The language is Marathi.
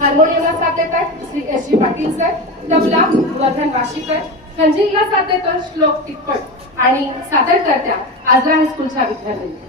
हार्मोनियमला साथ देतात Shri S G Patil sir tabla Vardhan Washikar खंजीरला साथ देतो श्लोक टिप्पट आणि सादरकर्त्या आजरा हायस्कूलच्या विद्यार्थ्यांनी.